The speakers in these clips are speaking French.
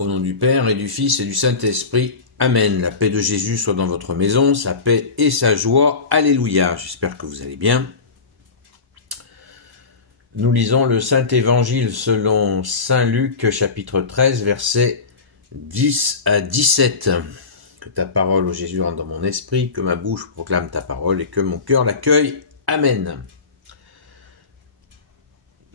Au nom du Père et du Fils et du Saint-Esprit. Amen. La paix de Jésus soit dans votre maison, sa paix et sa joie. Alléluia. J'espère que vous allez bien. Nous lisons le Saint-Évangile selon Saint Luc, chapitre 13, versets 10 à 17. Que ta parole, ô Jésus, rentre dans mon esprit, que ma bouche proclame ta parole et que mon cœur l'accueille. Amen.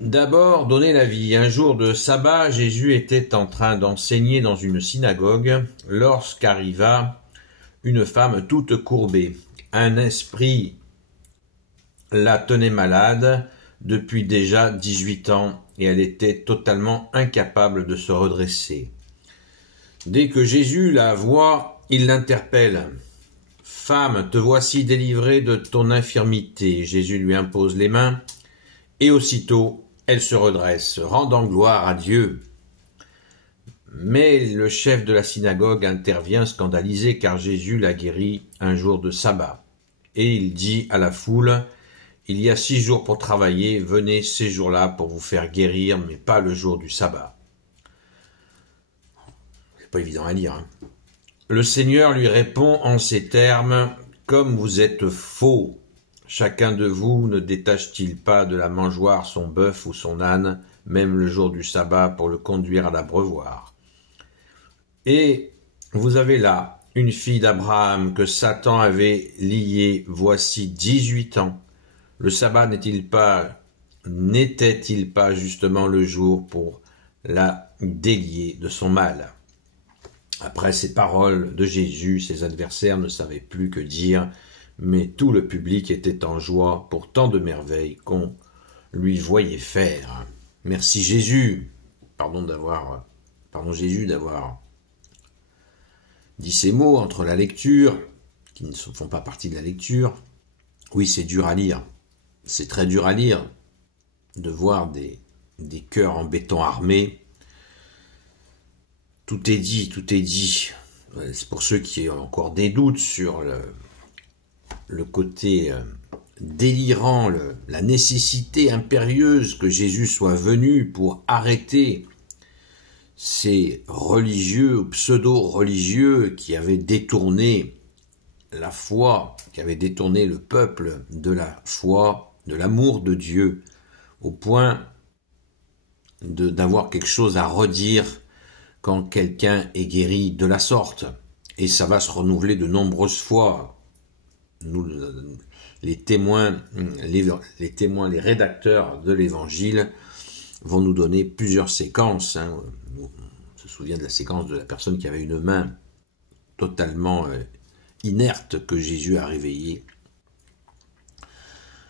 D'abord, donner la vie. Un jour de sabbat, Jésus était en train d'enseigner dans une synagogue lorsqu'arriva une femme toute courbée. Un esprit la tenait malade depuis déjà 18 ans et elle était totalement incapable de se redresser. Dès que Jésus la voit, il l'interpelle. « Femme, te voici délivrée de ton infirmité. » Jésus lui impose les mains et aussitôt elle se redresse, rendant gloire à Dieu. Mais le chef de la synagogue intervient scandalisé car Jésus l'a guéri un jour de sabbat. Et il dit à la foule, « Il y a 6 jours pour travailler, venez ces jours-là pour vous faire guérir, mais pas le jour du sabbat. » C'est pas évident à lire. Hein. Le Seigneur lui répond en ces termes, « Comme vous êtes faux, chacun de vous ne détache-t-il pas de la mangeoire son bœuf ou son âne, même le jour du sabbat, pour le conduire à l'abreuvoir? Et vous avez là une fille d'Abraham que Satan avait liée voici 18 ans. Le sabbat n'était-il pas justement le jour pour la délier de son mal? » Après ces paroles de Jésus, ses adversaires ne savaient plus que dire, mais tout le public était en joie pour tant de merveilles qu'on lui voyait faire. Merci Jésus. Pardon Jésus d'avoir dit ces mots entre la lecture, qui ne font pas partie de la lecture. Oui, c'est dur à lire. C'est très dur à lire de voir des cœurs en béton armé. Tout est dit, tout est dit. C'est pour ceux qui ont encore des doutes sur le côté délirant, la nécessité impérieuse que Jésus soit venu pour arrêter ces religieux ou pseudo-religieux qui avaient détourné la foi, qui avaient détourné le peuple de la foi, de l'amour de Dieu, au point d'avoir quelque chose à redire quand quelqu'un est guéri de la sorte. Et ça va se renouveler de nombreuses fois. Nous, les témoins, les rédacteurs de l'Évangile vont nous donner plusieurs séquences. Hein. On se souvient de la séquence de la personne qui avait une main totalement inerte que Jésus a réveillée.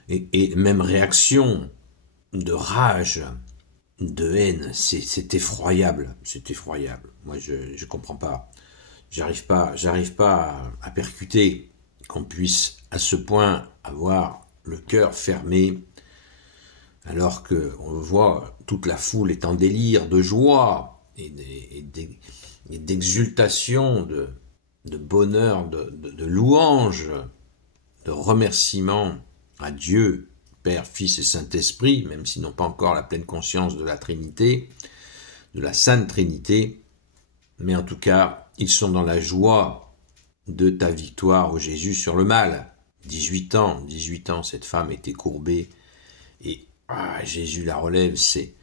Et même réaction de rage, de haine, c'est effroyable. C'est effroyable. Moi, je comprends pas. J'arrive pas à percuter qu'on puisse à ce point avoir le cœur fermé alors que on voit toute la foule est en délire de joie et d'exultation, de bonheur, de louange, de remerciement à Dieu, Père, Fils et Saint-Esprit, même s'ils n'ont pas encore la pleine conscience de la Trinité, de la Sainte Trinité, mais en tout cas, ils sont dans la joie de ta victoire, ô Jésus, sur le mal. 18 ans, cette femme était courbée, et Jésus la relève, c'est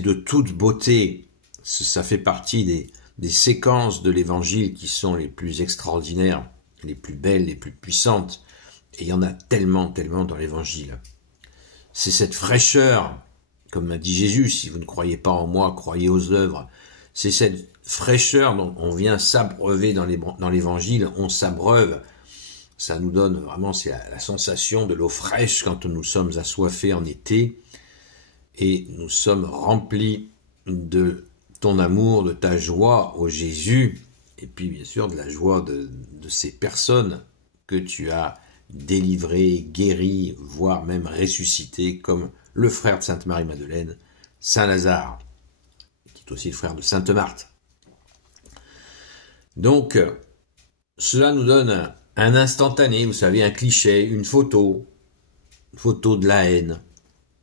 de toute beauté. Ça fait partie des séquences de l'Évangile qui sont les plus extraordinaires, les plus belles, les plus puissantes, et il y en a tellement dans l'Évangile. C'est cette fraîcheur, comme m'a dit Jésus, si vous ne croyez pas en moi, croyez aux œuvres. C'est cette fraîcheur dont on vient s'abreuver dans l'Évangile, on s'abreuve. Ça nous donne vraiment, c'est la sensation de l'eau fraîche quand nous sommes assoiffés en été et nous sommes remplis de ton amour, de ta joie, ô Jésus, et puis bien sûr de la joie de ces personnes que tu as délivrées, guéries, voire même ressuscitées, comme le frère de Sainte Marie-Madeleine, Saint Lazare, qui est aussi le frère de Sainte Marthe. Donc, cela nous donne un instantané, vous savez, un cliché, une photo de la haine,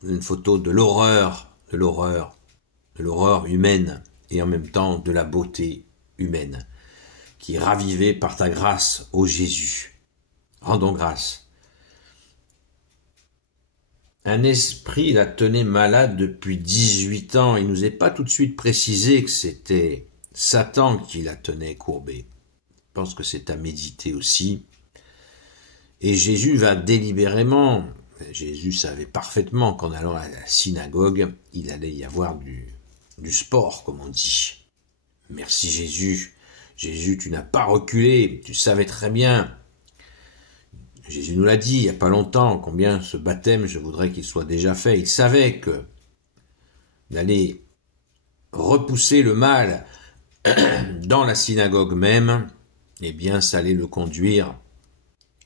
une photo de l'horreur humaine et en même temps de la beauté humaine, qui est ravivée par ta grâce, ô Jésus. Rendons grâce. Un esprit la tenait malade depuis 18 ans. Il ne nous est pas tout de suite précisé que c'était Satan qui la tenait courbée. Je pense que c'est à méditer aussi. Et Jésus va délibérément, Jésus savait parfaitement qu'en allant à la synagogue, il allait y avoir du sport, comme on dit. Merci Jésus. Jésus, tu n'as pas reculé, tu savais très bien. Jésus nous l'a dit il n'y a pas longtemps, combien ce baptême, je voudrais qu'il soit déjà fait. Il savait que d'aller repousser le mal dans la synagogue même, eh bien, ça allait le conduire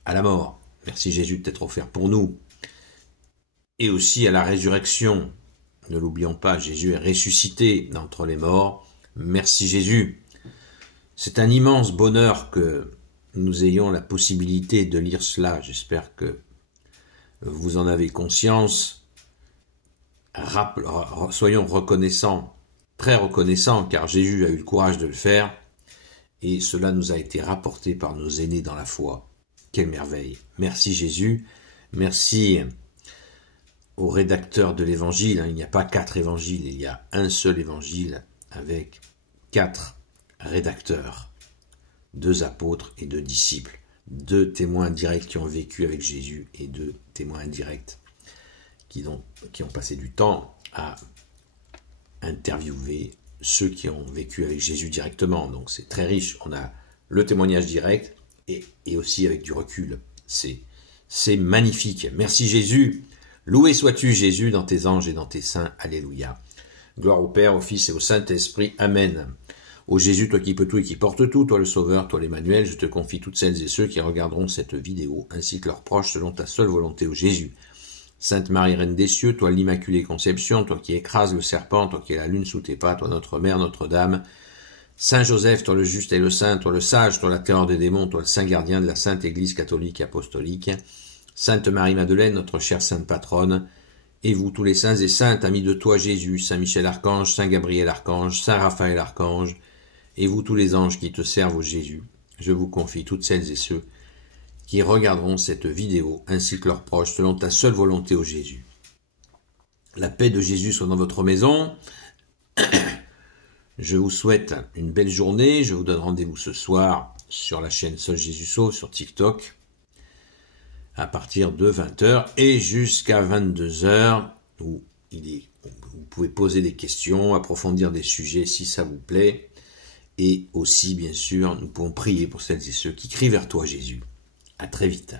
à la mort. Merci Jésus de t'être offert pour nous. Et aussi à la résurrection. Ne l'oublions pas, Jésus est ressuscité d'entre les morts. Merci Jésus. C'est un immense bonheur que nous ayons la possibilité de lire cela. J'espère que vous en avez conscience. Soyons reconnaissants, très reconnaissants, car Jésus a eu le courage de le faire, et cela nous a été rapporté par nos aînés dans la foi. Quelle merveille! Merci Jésus, merci aux rédacteurs de l'évangile. Il n'y a pas 4 évangiles, il y a un seul évangile avec 4 rédacteurs. 2 apôtres et 2 disciples, 2 témoins directs qui ont vécu avec Jésus et 2 témoins indirects qui ont passé du temps à interviewer ceux qui ont vécu avec Jésus directement. Donc c'est très riche. On a le témoignage direct et aussi avec du recul. C'est magnifique. Merci Jésus. Loué sois-tu Jésus dans tes anges et dans tes saints. Alléluia. Gloire au Père, au Fils et au Saint-Esprit. Amen. Ô Jésus, toi qui peux tout et qui portes tout, toi le Sauveur, toi l'Emmanuel, je te confie toutes celles et ceux qui regarderont cette vidéo, ainsi que leurs proches, selon ta seule volonté, ô Jésus. Sainte Marie, Reine des cieux, toi l'Immaculée Conception, toi qui écrases le serpent, toi qui es la lune sous tes pas, toi notre Mère, Notre-Dame. Saint Joseph, toi le juste et le saint, toi le sage, toi la terreur des démons, toi le saint gardien de la Sainte Église catholique et apostolique. Sainte Marie-Madeleine, notre chère Sainte Patronne. Et vous, tous les saints et saintes, amis de toi Jésus, Saint Michel Archange, Saint Gabriel Archange, Saint Raphaël Archange, et vous tous les anges qui te servent au Jésus, je vous confie toutes celles et ceux qui regarderont cette vidéo, ainsi que leurs proches, selon ta seule volonté au Jésus. La paix de Jésus soit dans votre maison. Je vous souhaite une belle journée. Je vous donne rendez-vous ce soir sur la chaîne Seul Jésus Sauve sur TikTok à partir de 20h et jusqu'à 22h où vous pouvez poser des questions, approfondir des sujets si ça vous plaît. Et aussi, bien sûr, nous pouvons prier pour celles et ceux qui crient vers toi, Jésus. À très vite.